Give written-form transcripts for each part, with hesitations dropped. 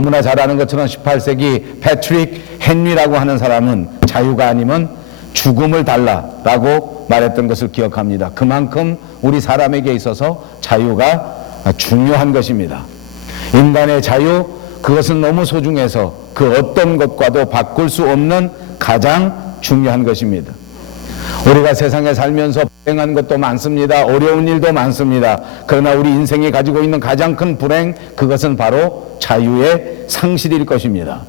너무나 잘 아는 것처럼 18세기 패트릭 헨리라고 하는 사람은 자유가 아니면 죽음을 달라라고 말했던 것을 기억합니다. 그만큼 우리 사람에게 있어서 자유가 중요한 것입니다. 인간의 자유, 그것은 너무 소중해서 그 어떤 것과도 바꿀 수 없는 가장 중요한 것입니다. 우리가 세상에 살면서 불행한 것도 많습니다. 어려운 일도 많습니다. 그러나 우리 인생이 가지고 있는 가장 큰 불행, 그것은 바로 자유의 상실일 것입니다.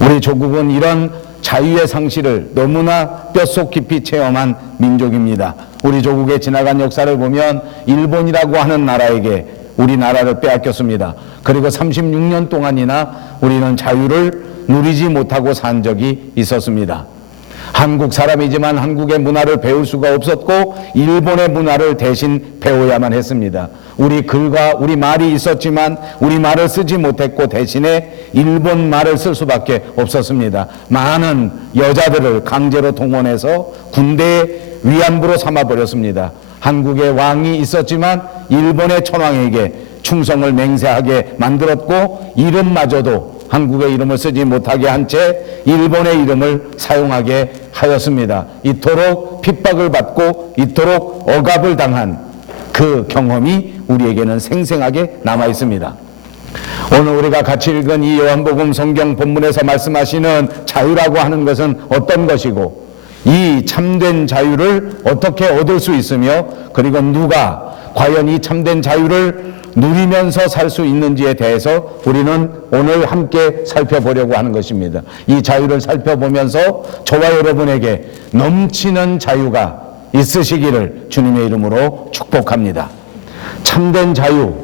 우리 조국은 이런 자유의 상실을 너무나 뼛속 깊이 체험한 민족입니다. 우리 조국의 지나간 역사를 보면 일본이라고 하는 나라에게 우리나라를 빼앗겼습니다. 그리고 36년 동안이나 우리는 자유를 누리지 못하고 산 적이 있었습니다. 한국 사람이지만 한국의 문화를 배울 수가 없었고 일본의 문화를 대신 배워야만 했습니다. 우리 글과 우리 말이 있었지만 우리 말을 쓰지 못했고 대신에 일본 말을 쓸 수밖에 없었습니다. 많은 여자들을 강제로 동원해서 군대의 위안부로 삼아버렸습니다. 한국의 왕이 있었지만 일본의 천황에게 충성을 맹세하게 만들었고 이름마저도 한국의 이름을 쓰지 못하게 한 채 일본의 이름을 사용하게 하였습니다. 이토록 핍박을 받고 이토록 억압을 당한 그 경험이 우리에게는 생생하게 남아 있습니다. 오늘 우리가 같이 읽은 이 요한복음 성경 본문에서 말씀하시는 자유라고 하는 것은 어떤 것이고 이 참된 자유를 어떻게 얻을 수 있으며 그리고 누가 과연 이 참된 자유를 누리면서 살 수 있는지에 대해서 우리는 오늘 함께 살펴보려고 하는 것입니다. 이 자유를 살펴보면서 저와 여러분에게 넘치는 자유가 있으시기를 주님의 이름으로 축복합니다. 참된 자유,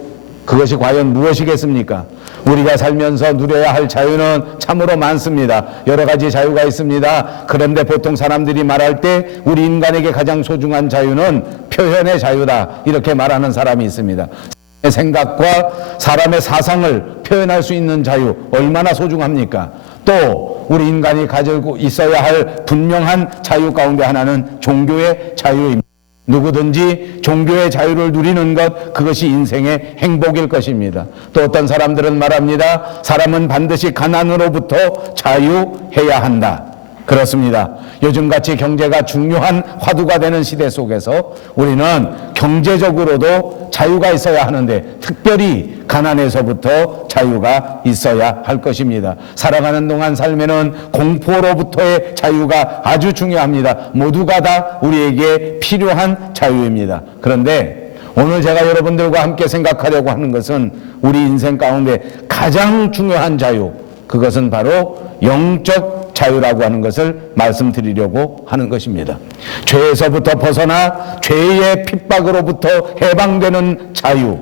그것이 과연 무엇이겠습니까? 우리가 살면서 누려야 할 자유는 참으로 많습니다. 여러 가지 자유가 있습니다. 그런데 보통 사람들이 말할 때 우리 인간에게 가장 소중한 자유는 표현의 자유다, 이렇게 말하는 사람이 있습니다. 생각과 사람의 사상을 표현할 수 있는 자유, 얼마나 소중합니까? 또 우리 인간이 가지고 있어야 할 분명한 자유 가운데 하나는 종교의 자유입니다. 누구든지 종교의 자유를 누리는 것, 그것이 인생의 행복일 것입니다. 또 어떤 사람들은 말합니다. 사람은 반드시 가난으로부터 자유해야 한다. 그렇습니다. 요즘같이 경제가 중요한 화두가 되는 시대 속에서 우리는 경제적으로도 자유가 있어야 하는데 특별히 가난에서부터 자유가 있어야 할 것입니다. 살아가는 동안 삶에는 공포로부터의 자유가 아주 중요합니다. 모두가 다 우리에게 필요한 자유입니다. 그런데 오늘 제가 여러분들과 함께 생각하려고 하는 것은 우리 인생 가운데 가장 중요한 자유, 그것은 바로 영적 자유라고 하는 것을 말씀드리려고 하는 것입니다. 죄에서부터 벗어나 죄의 핍박으로부터 해방되는 자유,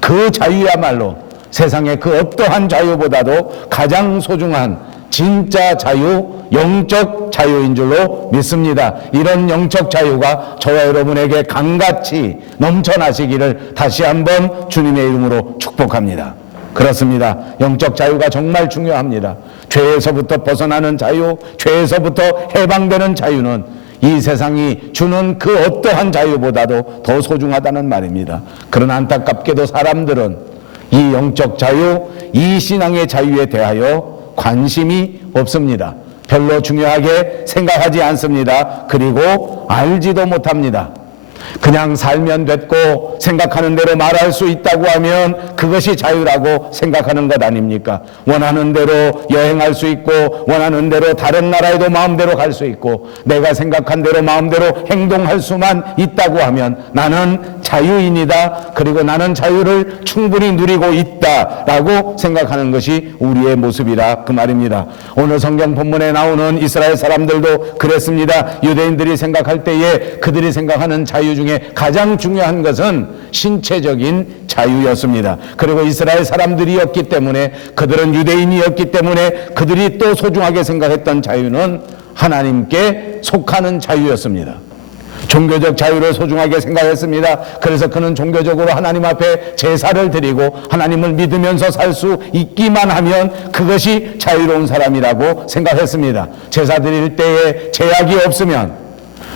그 자유야말로 세상의 그 어떠한 자유보다도 가장 소중한 진짜 자유, 영적 자유인 줄로 믿습니다. 이런 영적 자유가 저와 여러분에게 강같이 넘쳐나시기를 다시 한번 주님의 이름으로 축복합니다. 그렇습니다. 영적 자유가 정말 중요합니다. 죄에서부터 벗어나는 자유, 죄에서부터 해방되는 자유는 이 세상이 주는 그 어떠한 자유보다도 더 소중하다는 말입니다. 그러나 안타깝게도 사람들은 이 영적 자유, 이 신앙의 자유에 대하여 관심이 없습니다. 별로 중요하게 생각하지 않습니다. 그리고 알지도 못합니다. 그냥 살면 됐고 생각하는 대로 말할 수 있다고 하면 그것이 자유라고 생각하는 것 아닙니까? 원하는 대로 여행할 수 있고 원하는 대로 다른 나라에도 마음대로 갈 수 있고 내가 생각한 대로 마음대로 행동할 수만 있다고 하면 나는 자유인이다, 그리고 나는 자유를 충분히 누리고 있다라고 생각하는 것이 우리의 모습이라 그 말입니다. 오늘 성경 본문에 나오는 이스라엘 사람들도 그랬습니다. 유대인들이 생각할 때에 그들이 생각하는 자유 중에 가장 중요한 것은 신체적인 자유였습니다. 그리고 이스라엘 사람들이었기 때문에, 그들은 유대인이었기 때문에 그들이 또 소중하게 생각했던 자유는 하나님께 속하는 자유였습니다. 종교적 자유를 소중하게 생각했습니다. 그래서 그는 종교적으로 하나님 앞에 제사를 드리고 하나님을 믿으면서 살 수 있기만 하면 그것이 자유로운 사람이라고 생각했습니다. 제사 드릴 때에 제약이 없으면,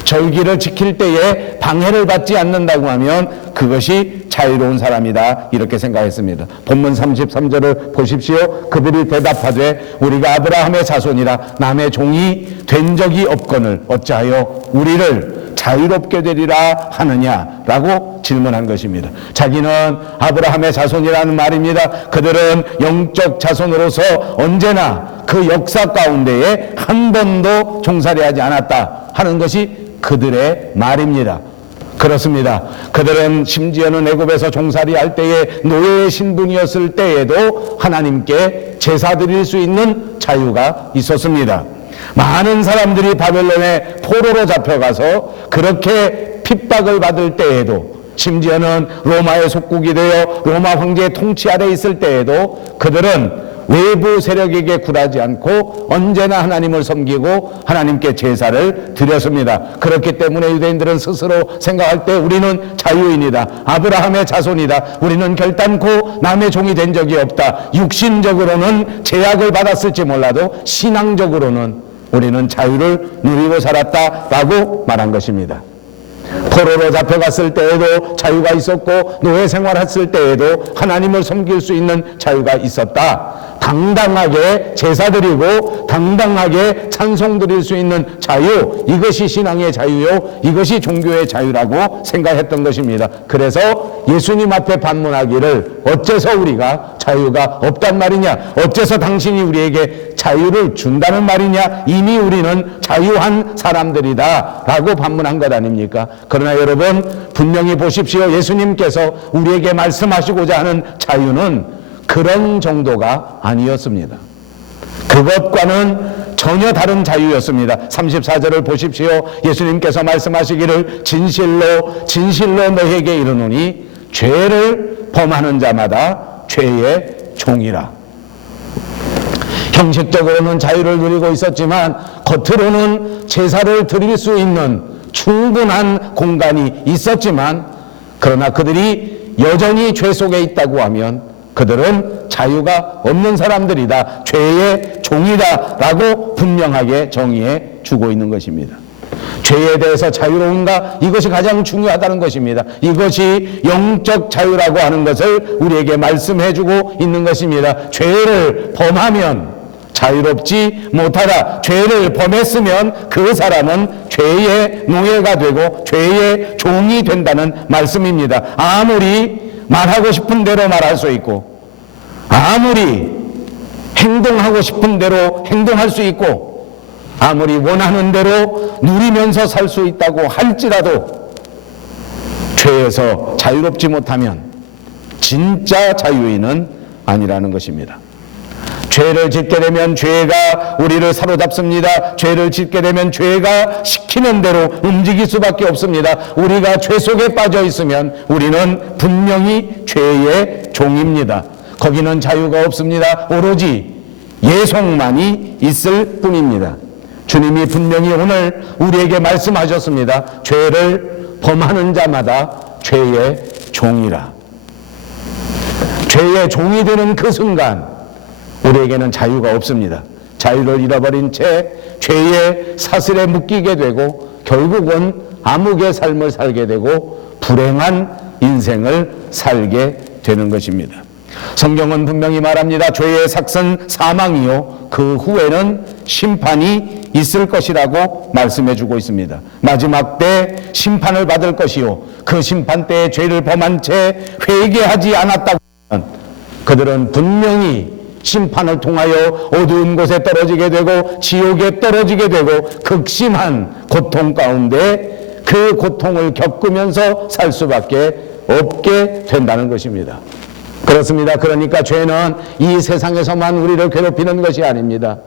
절기를 지킬 때에 방해를 받지 않는다고 하면 그것이 자유로운 사람이다, 이렇게 생각했습니다. 본문 33절을 보십시오. 그들이 대답하되 우리가 아브라함의 자손이라 남의 종이 된 적이 없거늘 어찌하여 우리를 자유롭게 되리라 하느냐라고 질문한 것입니다. 자기는 아브라함의 자손이라는 말입니다. 그들은 영적 자손으로서 언제나 그 역사 가운데에 한 번도 종살이하지 않았다 하는 것이 그들의 말입니다. 그렇습니다. 그들은 심지어는 애굽에서 종살이할 때에 노예의 신분이었을 때에도 하나님께 제사 드릴 수 있는 자유가 있었습니다. 많은 사람들이 바벨론에 포로로 잡혀가서 그렇게 핍박을 받을 때에도, 심지어는 로마의 속국이 되어 로마 황제의 통치 아래 있을 때에도 그들은 외부 세력에게 굴하지 않고 언제나 하나님을 섬기고 하나님께 제사를 드렸습니다. 그렇기 때문에 유대인들은 스스로 생각할 때 우리는 자유인이다, 아브라함의 자손이다, 우리는 결단코 남의 종이 된 적이 없다, 육신적으로는 제약을 받았을지 몰라도 신앙적으로는 우리는 자유를 누리고 살았다라고 말한 것입니다. 포로로 잡혀갔을 때에도 자유가 있었고 노예 생활했을 때에도 하나님을 섬길 수 있는 자유가 있었다. 당당하게 제사드리고 당당하게 찬송 드릴 수 있는 자유, 이것이 신앙의 자유요, 이것이 종교의 자유라고 생각했던 것입니다. 그래서 예수님 앞에 반문하기를 어째서 우리가 자유가 없단 말이냐, 어째서 당신이 우리에게 자유를 준다는 말이냐, 이미 우리는 자유한 사람들이다 라고 반문한 것 아닙니까? 그러나 여러분, 분명히 보십시오. 예수님께서 우리에게 말씀하시고자 하는 자유는 그런 정도가 아니었습니다. 그것과는 전혀 다른 자유였습니다. 34절을 보십시오. 예수님께서 말씀하시기를 진실로 진실로 너희에게 이르노니 죄를 범하는 자마다 죄의 종이라. 형식적으로는 자유를 누리고 있었지만 겉으로는 제사를 드릴 수 있는 충분한 공간이 있었지만, 그러나 그들이 여전히 죄 속에 있다고 하면 그들은 자유가 없는 사람들이다, 죄의 종이다 라고 분명하게 정의해 주고 있는 것입니다. 죄에 대해서 자유로운가? 이것이 가장 중요하다는 것입니다. 이것이 영적 자유라고 하는 것을 우리에게 말씀해 주고 있는 것입니다. 죄를 범하면 자유롭지 못하다. 죄를 범했으면 그 사람은 죄의 노예가 되고 죄의 종이 된다는 말씀입니다. 아무리 말하고 싶은 대로 말할 수 있고, 아무리 행동하고 싶은 대로 행동할 수 있고, 아무리 원하는 대로 누리면서 살 수 있다고 할지라도 죄에서 자유롭지 못하면 진짜 자유인은 아니라는 것입니다. 죄를 짓게 되면 죄가 우리를 사로잡습니다. 죄를 짓게 되면 죄가 시키는 대로 움직일 수밖에 없습니다. 우리가 죄 속에 빠져 있으면 우리는 분명히 죄의 종입니다. 거기는 자유가 없습니다. 오로지 예속만이 있을 뿐입니다. 주님이 분명히 오늘 우리에게 말씀하셨습니다. 죄를 범하는 자마다 죄의 종이라. 죄의 종이 되는 그 순간 우리에게는 자유가 없습니다. 자유를 잃어버린 채 죄의 사슬에 묶이게 되고 결국은 암흑의 삶을 살게 되고 불행한 인생을 살게 되는 것입니다. 성경은 분명히 말합니다. 죄의 삭은 사망이요 그 후에는 심판이 있을 것이라고 말씀해 주고 있습니다. 마지막 때 심판을 받을 것이요 그 심판 때에 죄를 범한 채 회개하지 않았다고 하면 그들은 분명히 심판을 통하여 어두운 곳에 떨어지게 되고 지옥에 떨어지게 되고 극심한 고통 가운데 그 고통을 겪으면서 살 수밖에 없게 된다는 것입니다. 그렇습니다. 그러니까 죄는 이 세상에서만 우리를 괴롭히는 것이 아닙니다.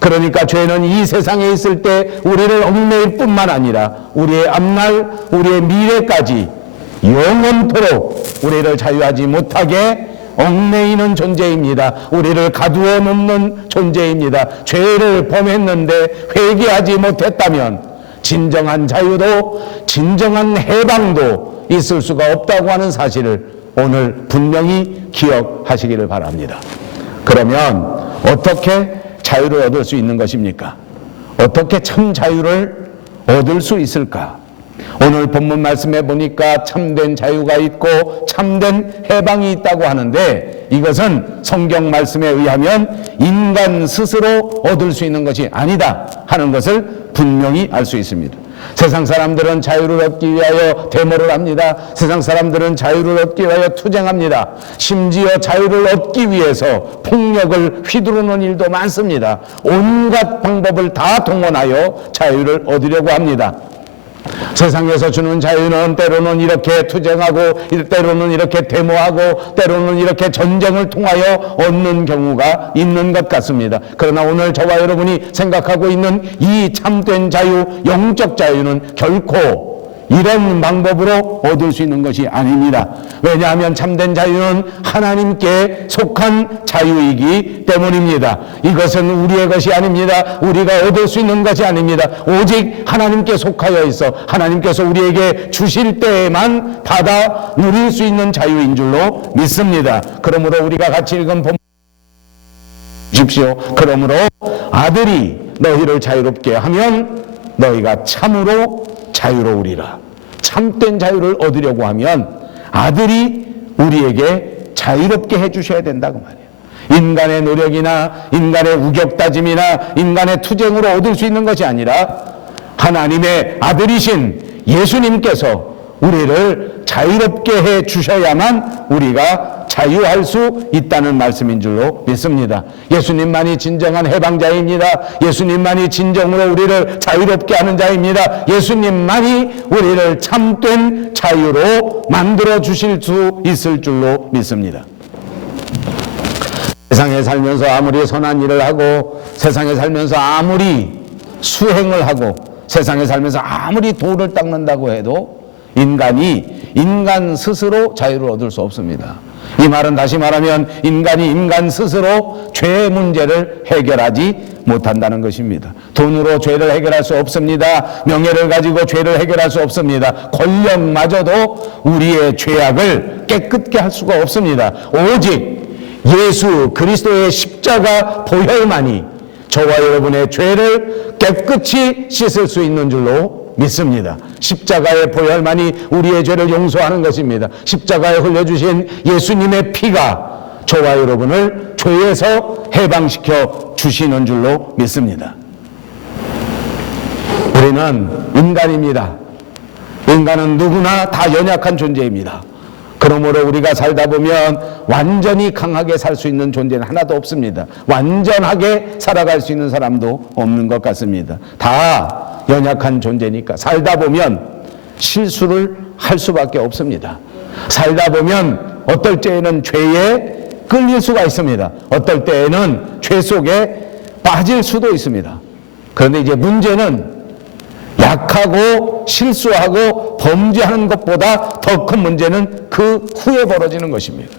그러니까 죄는 이 세상에 있을 때 우리를 얽매일 뿐만 아니라 우리의 앞날, 우리의 미래까지 영원토록 우리를 자유하지 못하게 얽매이는 존재입니다. 우리를 가두어 놓는 존재입니다. 죄를 범했는데 회개하지 못했다면 진정한 자유도 진정한 해방도 있을 수가 없다고 하는 사실을 오늘 분명히 기억하시기를 바랍니다. 그러면 어떻게 자유를 얻을 수 있는 것입니까? 어떻게 참 자유를 얻을 수 있을까? 오늘 본문 말씀에 보니까 참된 자유가 있고 참된 해방이 있다고 하는데, 이것은 성경 말씀에 의하면 인간 스스로 얻을 수 있는 것이 아니다 하는 것을 분명히 알 수 있습니다. 세상 사람들은 자유를 얻기 위하여 데모를 합니다. 세상 사람들은 자유를 얻기 위하여 투쟁합니다. 심지어 자유를 얻기 위해서 폭력을 휘두르는 일도 많습니다. 온갖 방법을 다 동원하여 자유를 얻으려고 합니다. 세상에서 주는 자유는 때로는 이렇게 투쟁하고, 때로는 이렇게 데모하고, 때로는 이렇게 전쟁을 통하여 얻는 경우가 있는 것 같습니다. 그러나 오늘 저와 여러분이 생각하고 있는 이 참된 자유, 영적 자유는 결코 이런 방법으로 얻을 수 있는 것이 아닙니다. 왜냐하면 참된 자유는 하나님께 속한 자유이기 때문입니다. 이것은 우리의 것이 아닙니다. 우리가 얻을 수 있는 것이 아닙니다. 오직 하나님께 속하여 있어 하나님께서 우리에게 주실 때에만 받아 누릴 수 있는 자유인 줄로 믿습니다. 그러므로 우리가 같이 읽은 본문 보십시오. 그러므로 아들이 너희를 자유롭게 하면 너희가 참으로 자유로우리라. 참된 자유를 얻으려고 하면 아들이 우리에게 자유롭게 해주셔야 된다고 말이에요. 인간의 노력이나 인간의 우격다짐이나 인간의 투쟁으로 얻을 수 있는 것이 아니라 하나님의 아들이신 예수님께서 우리를 자유롭게 해 주셔야만 우리가 자유할 수 있다는 말씀인 줄로 믿습니다. 예수님만이 진정한 해방자입니다. 예수님만이 진정으로 우리를 자유롭게 하는 자입니다. 예수님만이 우리를 참된 자유로 만들어 주실 수 있을 줄로 믿습니다. 세상에 살면서 아무리 선한 일을 하고, 세상에 살면서 아무리 수행을 하고, 세상에 살면서 아무리 도를 닦는다고 해도 인간이 인간 스스로 자유를 얻을 수 없습니다. 이 말은 다시 말하면 인간이 인간 스스로 죄의 문제를 해결하지 못한다는 것입니다. 돈으로 죄를 해결할 수 없습니다. 명예를 가지고 죄를 해결할 수 없습니다. 권력마저도 우리의 죄악을 깨끗게 할 수가 없습니다. 오직 예수 그리스도의 십자가 보혈만이 저와 여러분의 죄를 깨끗이 씻을 수 있는 줄로 믿습니다. 십자가의 보혈만이 우리의 죄를 용서하는 것입니다. 십자가에 흘려주신 예수님의 피가 저와 여러분을 죄에서 해방시켜 주시는 줄로 믿습니다. 우리는 인간입니다. 인간은 누구나 다 연약한 존재입니다. 그러므로 우리가 살다 보면 완전히 강하게 살 수 있는 존재는 하나도 없습니다. 완전하게 살아갈 수 있는 사람도 없는 것 같습니다. 다 연약한 존재니까 살다 보면 실수를 할 수밖에 없습니다. 살다 보면 어떨 때에는 죄에 끌릴 수가 있습니다. 어떨 때에는 죄 속에 빠질 수도 있습니다. 그런데 이제 문제는 약하고 실수하고 범죄하는 것보다 더 큰 문제는 그 후에 벌어지는 것입니다.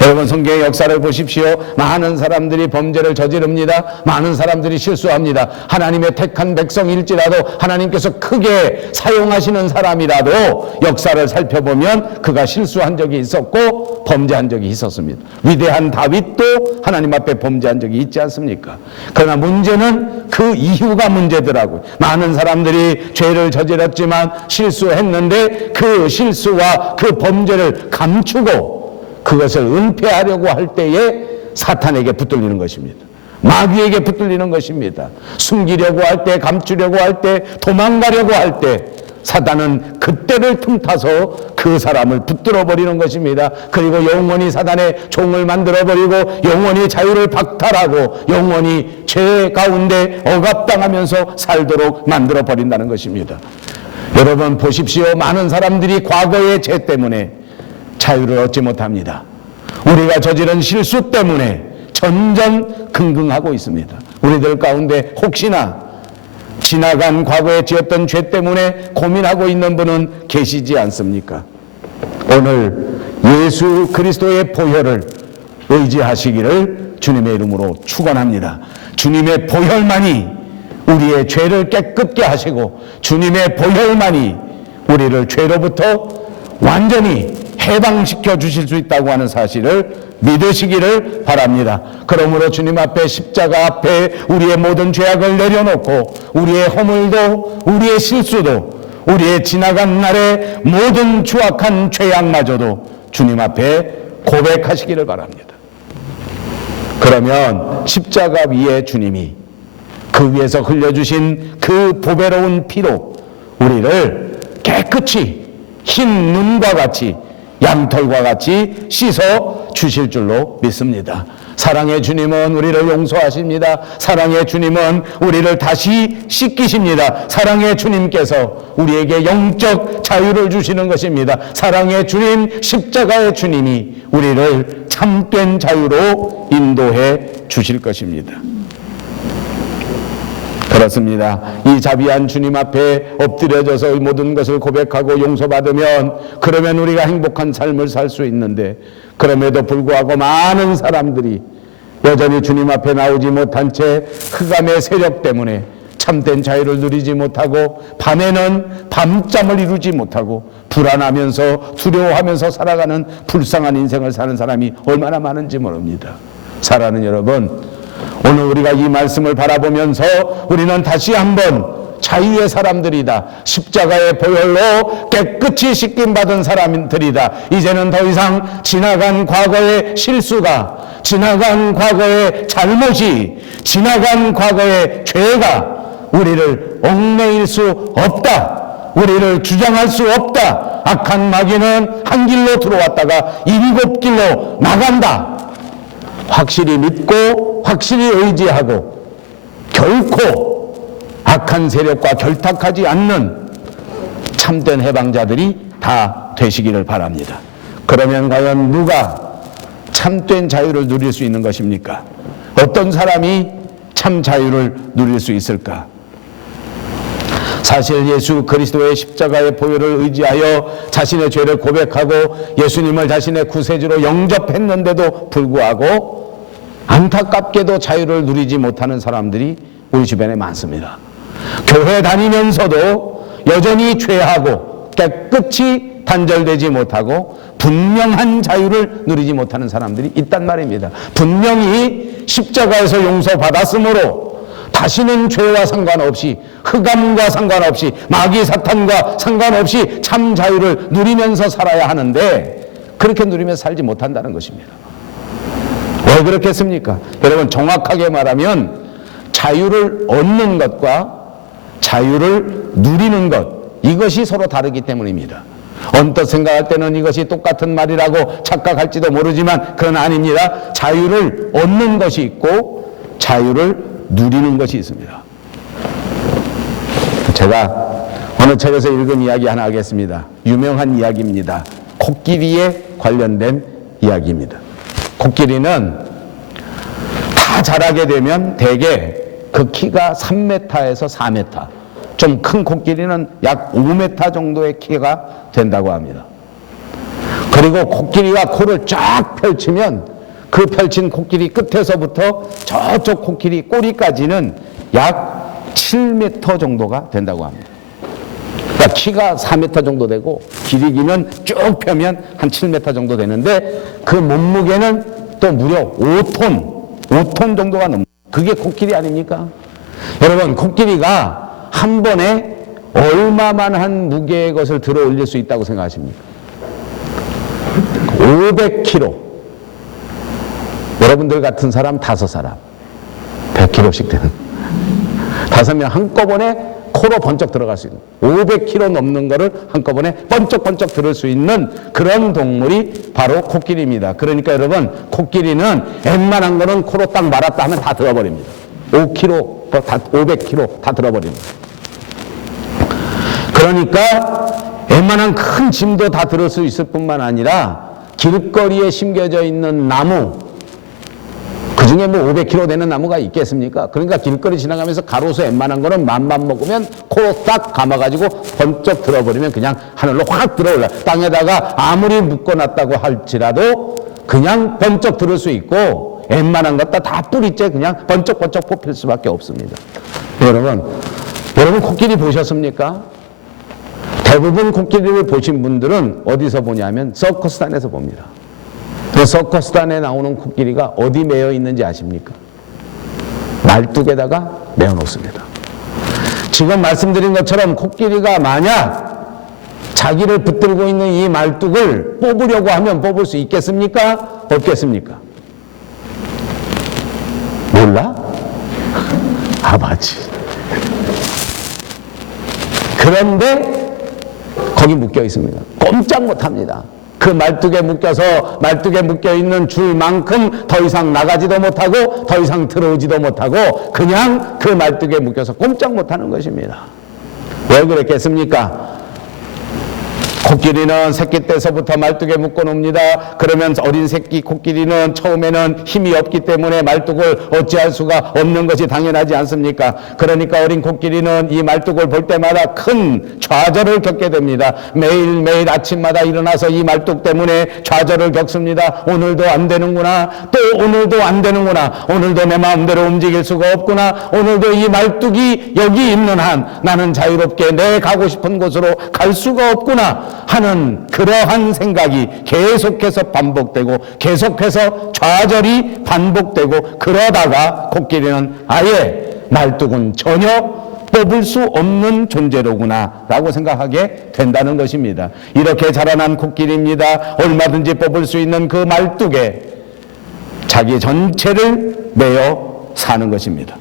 여러분, 성경의 역사를 보십시오. 많은 사람들이 범죄를 저지릅니다. 많은 사람들이 실수합니다. 하나님의 택한 백성일지라도, 하나님께서 크게 사용하시는 사람이라도 역사를 살펴보면 그가 실수한 적이 있었고 범죄한 적이 있었습니다. 위대한 다윗도 하나님 앞에 범죄한 적이 있지 않습니까? 그러나 문제는 그 이후가 문제더라고요. 많은 사람들이 죄를 저질렀지만 실수했는데 그 실수와 그 범죄를 감추고 그것을 은폐하려고 할 때에 사탄에게 붙들리는 것입니다. 마귀에게 붙들리는 것입니다. 숨기려고 할 때, 감추려고 할 때, 도망가려고 할 때 사탄은 그때를 틈타서 그 사람을 붙들어 버리는 것입니다. 그리고 영원히 사탄의 종을 만들어 버리고 영원히 자유를 박탈하고 영원히 죄 가운데 억압당하면서 살도록 만들어 버린다는 것입니다. 여러분 보십시오. 많은 사람들이 과거의 죄 때문에 자유를 얻지 못합니다. 우리가 저지른 실수 때문에 전전긍긍하고 있습니다. 우리들 가운데 혹시나 지나간 과거에 지었던 죄 때문에 고민하고 있는 분은 계시지 않습니까? 오늘 예수 그리스도의 보혈을 의지하시기를 주님의 이름으로 축원합니다. 주님의 보혈만이 우리의 죄를 깨끗게 하시고 주님의 보혈만이 우리를 죄로부터 완전히 해방시켜 주실 수 있다고 하는 사실을 믿으시기를 바랍니다. 그러므로 주님 앞에 십자가 앞에 우리의 모든 죄악을 내려놓고 우리의 허물도 우리의 실수도 우리의 지나간 날의 모든 추악한 죄악마저도 주님 앞에 고백하시기를 바랍니다. 그러면 십자가 위에 주님이 그 위에서 흘려주신 그 보배로운 피로 우리를 깨끗이 흰 눈과 같이 양털과 같이 씻어 주실 줄로 믿습니다. 사랑의 주님은 우리를 용서하십니다. 사랑의 주님은 우리를 다시 씻기십니다. 사랑의 주님께서 우리에게 영적 자유를 주시는 것입니다. 사랑의 주님, 십자가의 주님이 우리를 참된 자유로 인도해 주실 것입니다. 그렇습니다. 이 자비한 주님 앞에 엎드려져서 모든 것을 고백하고 용서받으면 그러면 우리가 행복한 삶을 살 수 있는데 그럼에도 불구하고 많은 사람들이 여전히 주님 앞에 나오지 못한 채 흑암의 세력 때문에 참된 자유를 누리지 못하고 밤에는 밤잠을 이루지 못하고 불안하면서 두려워하면서 살아가는 불쌍한 인생을 사는 사람이 얼마나 많은지 모릅니다. 사랑하는 여러분, 오늘 우리가 이 말씀을 바라보면서 우리는 다시 한번 자유의 사람들이다. 십자가의 보혈로 깨끗이 씻김받은 사람들이다. 이제는 더 이상 지나간 과거의 실수가, 지나간 과거의 잘못이, 지나간 과거의 죄가 우리를 얽매일 수 없다. 우리를 주장할 수 없다. 악한 마귀는 한 길로 들어왔다가 7길로 나간다. 확실히 믿고 확실히 의지하고 결코 악한 세력과 결탁하지 않는 참된 해방자들이 다 되시기를 바랍니다. 그러면 과연 누가 참된 자유를 누릴 수 있는 것입니까? 어떤 사람이 참 자유를 누릴 수 있을까? 사실 예수 그리스도의 십자가의 보혈을 의지하여 자신의 죄를 고백하고 예수님을 자신의 구세주로 영접했는데도 불구하고 안타깝게도 자유를 누리지 못하는 사람들이 우리 주변에 많습니다. 교회 다니면서도 여전히 죄하고 깨끗이 단절되지 못하고 분명한 자유를 누리지 못하는 사람들이 있단 말입니다. 분명히 십자가에서 용서받았으므로 다시는 죄와 상관없이 흑암과 상관없이 마귀 사탄과 상관없이 참 자유를 누리면서 살아야 하는데 그렇게 누리면서 살지 못한다는 것입니다. 왜 그렇겠습니까? 여러분, 정확하게 말하면 자유를 얻는 것과 자유를 누리는 것, 이것이 서로 다르기 때문입니다. 언뜻 생각할 때는 이것이 똑같은 말이라고 착각할지도 모르지만 그건 아닙니다. 자유를 얻는 것이 있고 자유를 누리는 것이 있습니다. 제가 어느 책에서 읽은 이야기 하나 하겠습니다. 유명한 이야기입니다. 코끼리에 관련된 이야기입니다. 코끼리는 다 자라게 되면 대개 그 키가 3m에서 4m, 좀 큰 코끼리는 약 5m 정도의 키가 된다고 합니다. 그리고 코끼리가 코를 쫙 펼치면 그 펼친 코끼리 끝에서부터 저쪽 코끼리 꼬리까지는 약 7m 정도가 된다고 합니다. 그러니까 키가 4m 정도 되고 길이기는 쭉 펴면 한 7m 정도 되는데 그 몸무게는 또 무려 5톤 정도가 넘는, 그게 코끼리 아닙니까? 여러분, 코끼리가 한 번에 얼마만한 무게의 것을 들어 올릴 수 있다고 생각하십니까? 500kg. 여러분들 같은 사람 5사람 100kg씩 되는 5명 한꺼번에 코로 번쩍 들어갈 수 있는 500kg 넘는 거를 한꺼번에 번쩍번쩍 들을 수 있는 그런 동물이 바로 코끼리입니다. 그러니까 여러분, 코끼리는 웬만한 거는 코로 딱 말았다 하면 다 들어버립니다. 5kg, 500kg 다 들어버립니다. 그러니까 웬만한 큰 짐도 다 들을 수 있을 뿐만 아니라 길거리에 심겨져 있는 나무, 그 중에 뭐 500kg 되는 나무가 있겠습니까? 그러니까 길거리 지나가면서 가로수 웬만한 거는 맘만 먹으면 코로 딱 감아가지고 번쩍 들어버리면 그냥 하늘로 확 들어올라. 땅에다가 아무리 묶어놨다고 할지라도 그냥 번쩍 들을 수 있고 웬만한 것 다 뿌리째 그냥 번쩍번쩍 뽑힐 수밖에 없습니다. 여러분 코끼리 보셨습니까? 대부분 코끼리를 보신 분들은 어디서 보냐면 서커스단에서 봅니다. 그 서커스단에 나오는 코끼리가 어디 매여 있는지 아십니까? 말뚝에다가 매어 놓습니다. 지금 말씀드린 것처럼 코끼리가 만약 자기를 붙들고 있는 이 말뚝을 뽑으려고 하면 뽑을 수 있겠습니까? 없겠습니까? 몰라? 아, 맞지. 그런데 거기 묶여 있습니다. 꼼짝 못 합니다. 그 말뚝에 묶여서 말뚝에 묶여 있는 줄만큼 더 이상 나가지도 못하고 더 이상 들어오지도 못하고 그냥 그 말뚝에 묶여서 꼼짝 못하는 것입니다. 왜 그랬겠습니까? 코끼리는 새끼 때서부터 말뚝에 묶어 놉니다. 그러면 어린 새끼 코끼리는 처음에는 힘이 없기 때문에 말뚝을 어찌할 수가 없는 것이 당연하지 않습니까? 그러니까 어린 코끼리는 이 말뚝을 볼 때마다 큰 좌절을 겪게 됩니다. 매일매일 아침마다 일어나서 이 말뚝 때문에 좌절을 겪습니다. 오늘도 안 되는구나. 또 오늘도 안 되는구나. 오늘도 내 마음대로 움직일 수가 없구나. 오늘도 이 말뚝이 여기 있는 한 나는 자유롭게 내 가고 싶은 곳으로 갈 수가 없구나 하는 그러한 생각이 계속해서 반복되고 계속해서 좌절이 반복되고 그러다가 코끼리는 아예 말뚝은 전혀 뽑을 수 없는 존재로구나 라고 생각하게 된다는 것입니다. 이렇게 자라난 코끼리입니다. 얼마든지 뽑을 수 있는 그 말뚝에 자기 전체를 매어 사는 것입니다.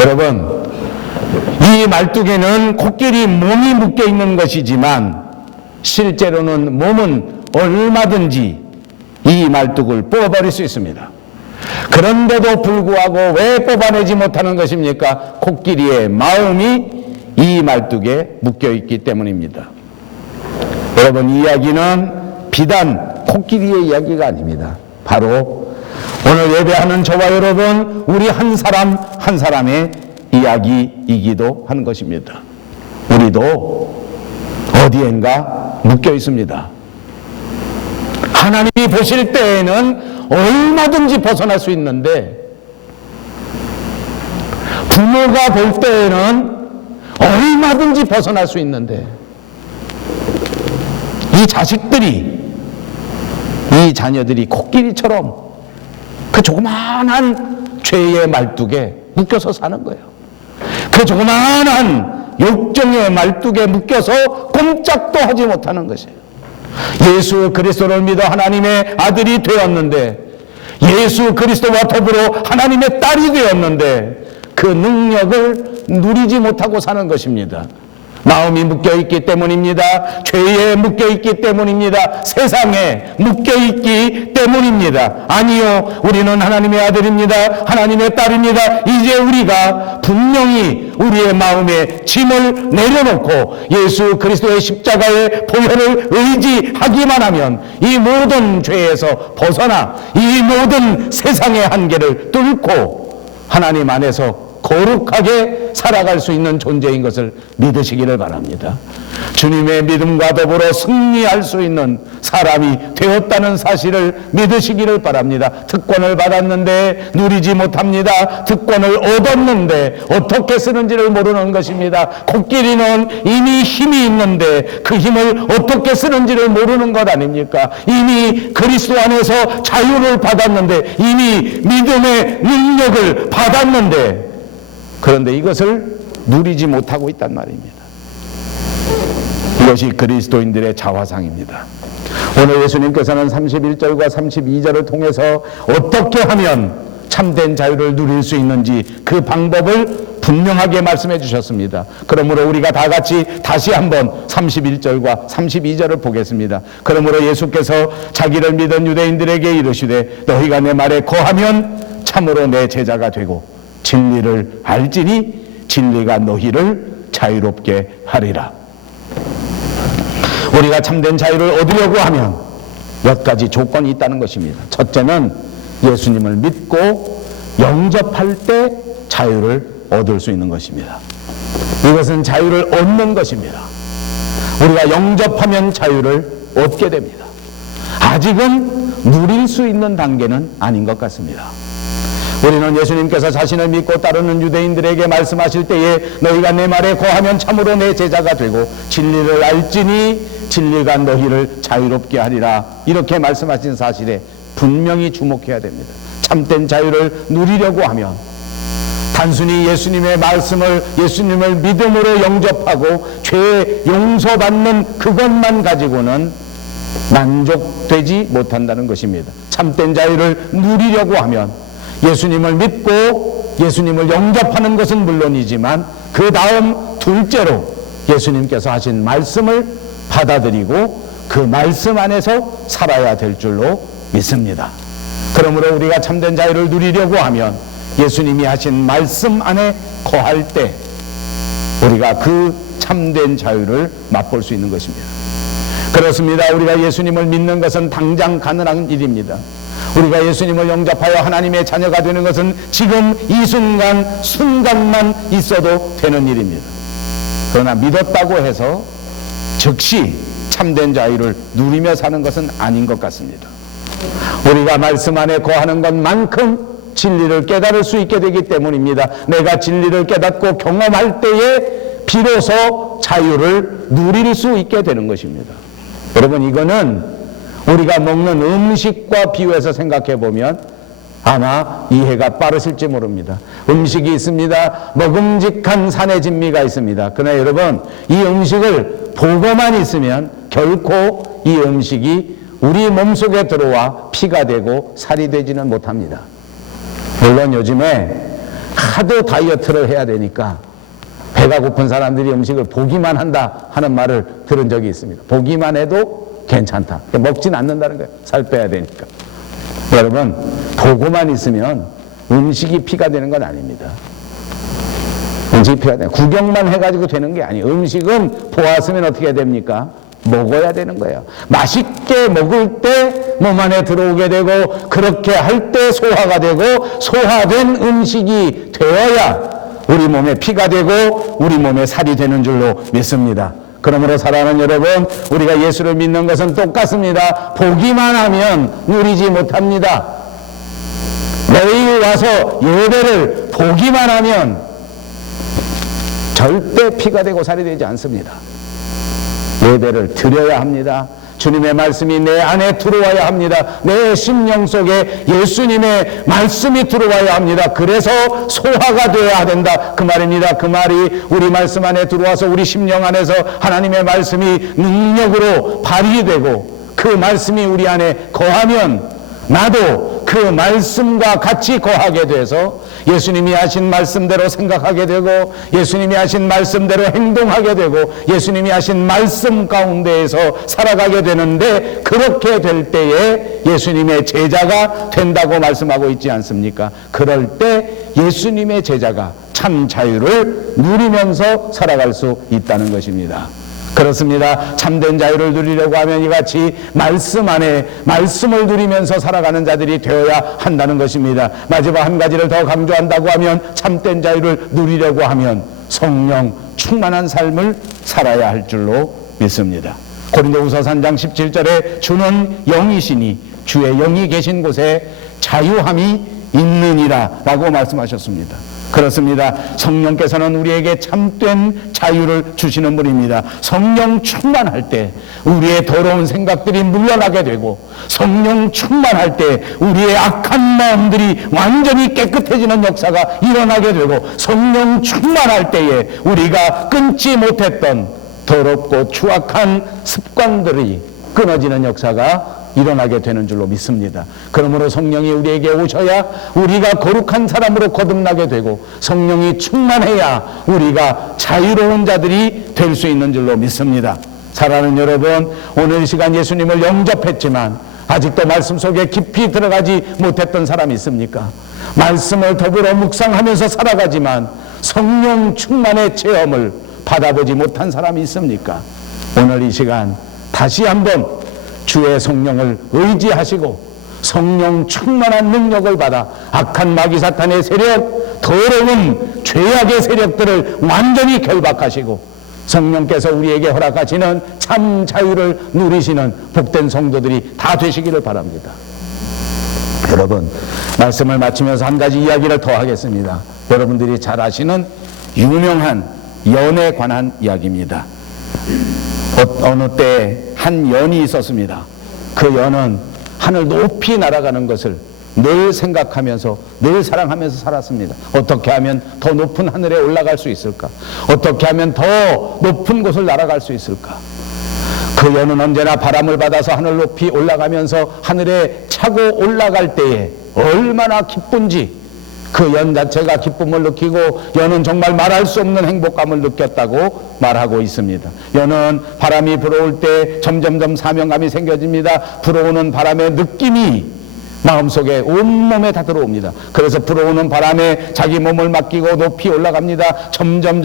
여러분, 이 말뚝에는 코끼리 몸이 묶여 있는 것이지만 실제로는 몸은 얼마든지 이 말뚝을 뽑아버릴 수 있습니다. 그런데도 불구하고 왜 뽑아내지 못하는 것입니까? 코끼리의 마음이 이 말뚝에 묶여있기 때문입니다. 여러분, 이 이야기는 비단 코끼리의 이야기가 아닙니다. 바로 오늘 예배하는 저와 여러분, 우리 한 사람 한 사람의 이야기이기도 하는 것입니다. 우리도 어디엔가 묶여 있습니다. 하나님이 보실 때에는 얼마든지 벗어날 수 있는데 부모가 볼 때에는 얼마든지 벗어날 수 있는데 이 자식들이, 이 자녀들이 코끼리처럼 그 조그마한 죄의 말뚝에 묶여서 사는 거예요. 그 조그마한 욕정의 말뚝에 묶여서 꼼짝도 하지 못하는 것이에요. 예수 그리스도를 믿어 하나님의 아들이 되었는데, 예수 그리스도와 더불어 하나님의 딸이 되었는데 그 능력을 누리지 못하고 사는 것입니다. 마음이 묶여있기 때문입니다. 죄에 묶여있기 때문입니다. 세상에 묶여있기 때문입니다. 아니요, 우리는 하나님의 아들입니다. 하나님의 딸입니다. 이제 우리가 분명히 우리의 마음에 짐을 내려놓고 예수 그리스도의 십자가의 보혈을 의지하기만 하면 이 모든 죄에서 벗어나 이 모든 세상의 한계를 뚫고 하나님 안에서 거룩하게 살아갈 수 있는 존재인 것을 믿으시기를 바랍니다. 주님의 믿음과 더불어 승리할 수 있는 사람이 되었다는 사실을 믿으시기를 바랍니다. 특권을 받았는데 누리지 못합니다. 특권을 얻었는데 어떻게 쓰는지를 모르는 것입니다. 코끼리는 이미 힘이 있는데 그 힘을 어떻게 쓰는지를 모르는 것 아닙니까? 이미 그리스도 안에서 자유를 받았는데, 이미 믿음의 능력을 받았는데, 그런데 이것을 누리지 못하고 있단 말입니다. 이것이 그리스도인들의 자화상입니다. 오늘 예수님께서는 31절과 32절을 통해서 어떻게 하면 참된 자유를 누릴 수 있는지 그 방법을 분명하게 말씀해 주셨습니다. 그러므로 우리가 다 같이 다시 한번 31절과 32절을 보겠습니다. 그러므로 예수께서 자기를 믿은 유대인들에게 이르시되 너희가 내 말에 거하면 참으로 내 제자가 되고 진리를 알지니 진리가 너희를 자유롭게 하리라. 우리가 참된 자유를 얻으려고 하면 몇 가지 조건이 있다는 것입니다. 첫째는 예수님을 믿고 영접할 때 자유를 얻을 수 있는 것입니다. 이것은 자유를 얻는 것입니다. 우리가 영접하면 자유를 얻게 됩니다. 아직은 누릴 수 있는 단계는 아닌 것 같습니다. 우리는 예수님께서 자신을 믿고 따르는 유대인들에게 말씀하실 때에 너희가 내 말에 거하면 참으로 내 제자가 되고 진리를 알지니 진리가 너희를 자유롭게 하리라, 이렇게 말씀하신 사실에 분명히 주목해야 됩니다. 참된 자유를 누리려고 하면 단순히 예수님의 말씀을, 예수님을 믿음으로 영접하고 죄 용서받는 그것만 가지고는 만족되지 못한다는 것입니다. 참된 자유를 누리려고 하면 예수님을 믿고 예수님을 영접하는 것은 물론이지만 그 다음 둘째로 예수님께서 하신 말씀을 받아들이고 그 말씀 안에서 살아야 될 줄로 믿습니다. 그러므로 우리가 참된 자유를 누리려고 하면 예수님이 하신 말씀 안에 거할 때 우리가 그 참된 자유를 맛볼 수 있는 것입니다. 그렇습니다. 우리가 예수님을 믿는 것은 당장 가능한 일입니다. 우리가 예수님을 영접하여 하나님의 자녀가 되는 것은 지금 이 순간만 있어도 되는 일입니다. 그러나 믿었다고 해서 즉시 참된 자유를 누리며 사는 것은 아닌 것 같습니다. 우리가 말씀 안에 거하는 것만큼 진리를 깨달을 수 있게 되기 때문입니다. 내가 진리를 깨닫고 경험할 때에 비로소 자유를 누릴 수 있게 되는 것입니다. 여러분, 이거는 우리가 먹는 음식과 비유해서 생각해 보면 아마 이해가 빠르실지 모릅니다. 음식이 있습니다. 먹음직한 산의 진미가 있습니다. 그러나 여러분, 이 음식을 보고만 있으면 결코 이 음식이 우리 몸속에 들어와 피가 되고 살이 되지는 못합니다. 물론 요즘에 하도 다이어트를 해야 되니까 배가 고픈 사람들이 음식을 보기만 한다 하는 말을 들은 적이 있습니다. 보기만 해도 괜찮다. 먹진 않는다는 거예요. 살 빼야 되니까. 여러분, 보고만 있으면 음식이 피가 되는 건 아닙니다. 음식이 피가 되는, 구경만 해가지고 되는 게 아니에요. 음식은 보았으면 어떻게 됩니까? 먹어야 되는 거예요. 맛있게 먹을 때 몸 안에 들어오게 되고 그렇게 할 때 소화가 되고 소화된 음식이 되어야 우리 몸에 피가 되고 우리 몸에 살이 되는 줄로 믿습니다. 그러므로 사랑하는 여러분, 우리가 예수를 믿는 것은 똑같습니다. 보기만 하면 누리지 못합니다. 매일 와서 예배를 보기만 하면 절대 피가 되고 살이 되지 않습니다. 예배를 드려야 합니다. 주님의 말씀이 내 안에 들어와야 합니다. 내 심령 속에 예수님의 말씀이 들어와야 합니다. 그래서 소화가 되어야 된다, 그 말입니다. 그 말이 우리 말씀 안에 들어와서 우리 심령 안에서 하나님의 말씀이 능력으로 발휘되고 그 말씀이 우리 안에 거하면 나도 그 말씀과 같이 거하게 돼서 예수님이 하신 말씀대로 생각하게 되고 예수님이 하신 말씀대로 행동하게 되고 예수님이 하신 말씀 가운데에서 살아가게 되는데, 그렇게 될 때에 예수님의 제자가 된다고 말씀하고 있지 않습니까? 그럴 때 예수님의 제자가 참 자유를 누리면서 살아갈 수 있다는 것입니다. 그렇습니다. 참된 자유를 누리려고 하면 이같이 말씀 안에 말씀을 누리면서 살아가는 자들이 되어야 한다는 것입니다. 마지막 한 가지를 더 강조한다고 하면 참된 자유를 누리려고 하면 성령 충만한 삶을 살아야 할 줄로 믿습니다. 고린도후서 3장 17절에 주는 영이시니 주의 영이 계신 곳에 자유함이 있느니라 라고 말씀하셨습니다. 그렇습니다. 성령께서는 우리에게 참된 자유를 주시는 분입니다. 성령 충만할 때 우리의 더러운 생각들이 물러나게 되고, 성령 충만할 때 우리의 악한 마음들이 완전히 깨끗해지는 역사가 일어나게 되고, 성령 충만할 때에 우리가 끊지 못했던 더럽고 추악한 습관들이 끊어지는 역사가 일어나게 되는 줄로 믿습니다. 그러므로 성령이 우리에게 오셔야 우리가 거룩한 사람으로 거듭나게 되고, 성령이 충만해야 우리가 자유로운 자들이 될 수 있는 줄로 믿습니다. 사랑하는 여러분, 오늘 이 시간 예수님을 영접했지만 아직도 말씀 속에 깊이 들어가지 못했던 사람이 있습니까? 말씀을 더불어 묵상하면서 살아가지만 성령 충만의 체험을 받아보지 못한 사람이 있습니까? 오늘 이 시간 다시 한번 주의 성령을 의지하시고 성령 충만한 능력을 받아 악한 마귀 사탄의 세력, 더러운 죄악의 세력들을 완전히 결박하시고 성령께서 우리에게 허락하시는 참 자유를 누리시는 복된 성도들이 다 되시기를 바랍니다. 여러분, 말씀을 마치면서 한 가지 이야기를 더 하겠습니다. 여러분들이 잘 아시는 유명한 연에 관한 이야기입니다. 어느 때 한 연이 있었습니다. 그 연은 하늘 높이 날아가는 것을 늘 생각하면서 늘 사랑하면서 살았습니다. 어떻게 하면 더 높은 하늘에 올라갈 수 있을까? 어떻게 하면 더 높은 곳을 날아갈 수 있을까? 그 연은 언제나 바람을 받아서 하늘 높이 올라가면서 하늘에 차고 올라갈 때에 얼마나 기쁜지 그 연 자체가 기쁨을 느끼고 연은 정말 말할 수 없는 행복감을 느꼈다고 말하고 있습니다. 연은 바람이 불어올 때 점점점 사명감이 생겨집니다. 불어오는 바람의 느낌이 마음속에 온몸에 다 들어옵니다. 그래서 불어오는 바람에 자기 몸을 맡기고 높이 올라갑니다. 점점